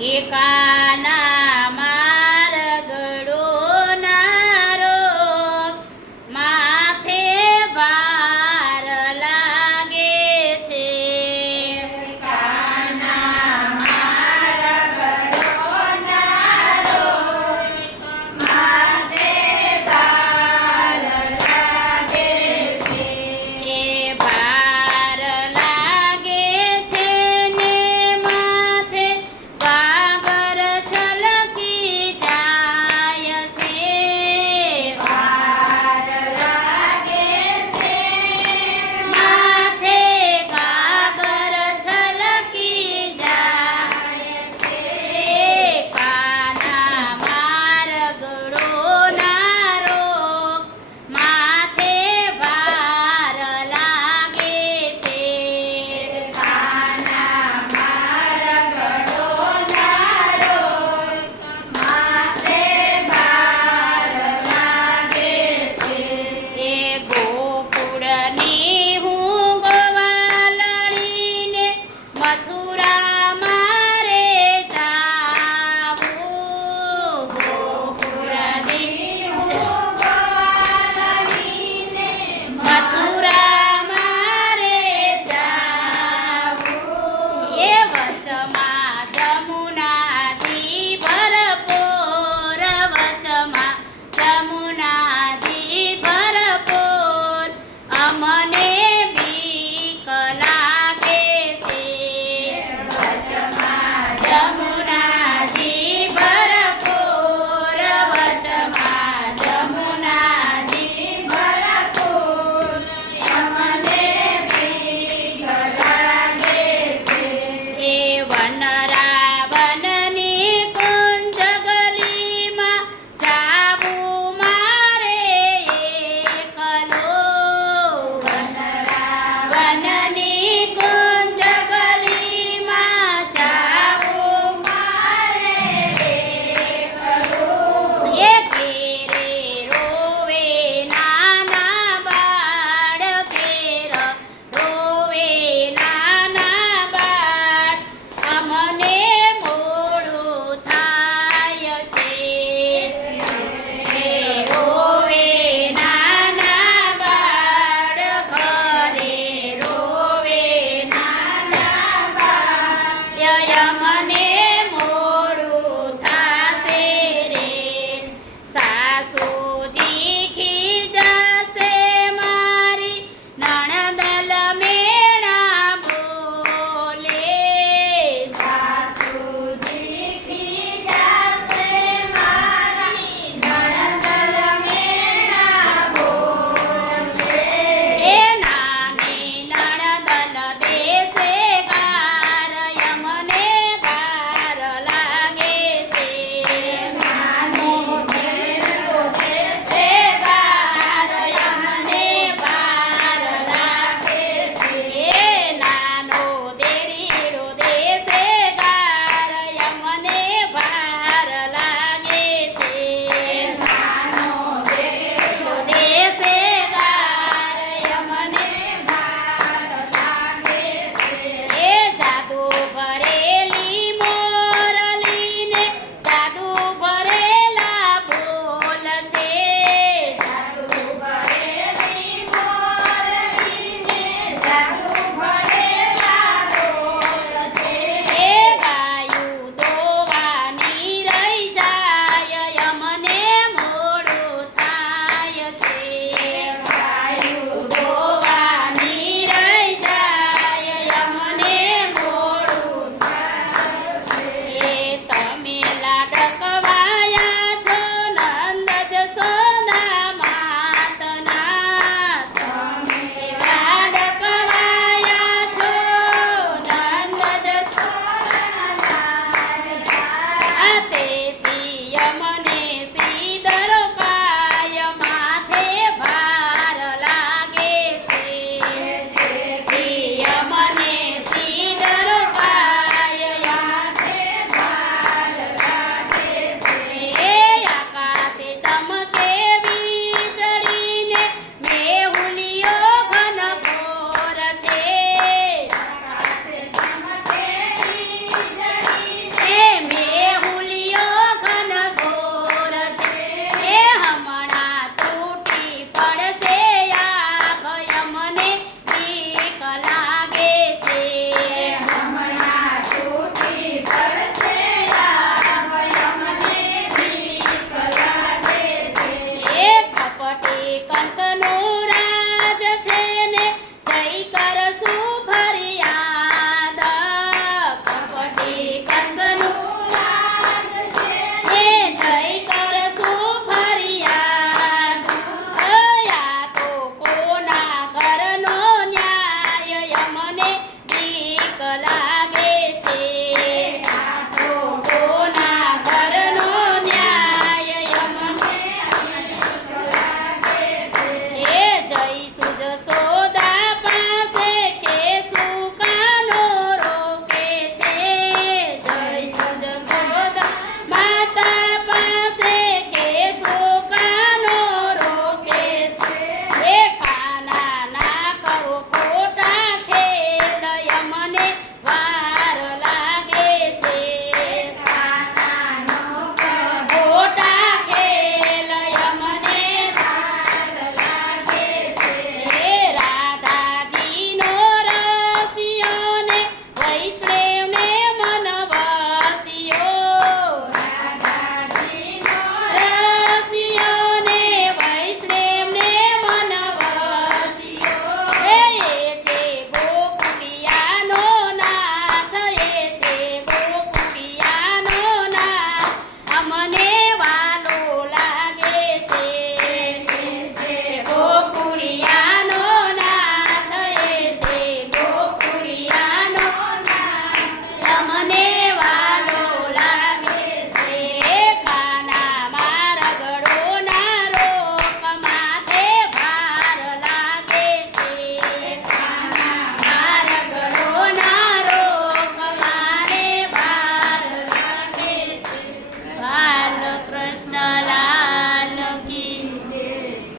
એકાન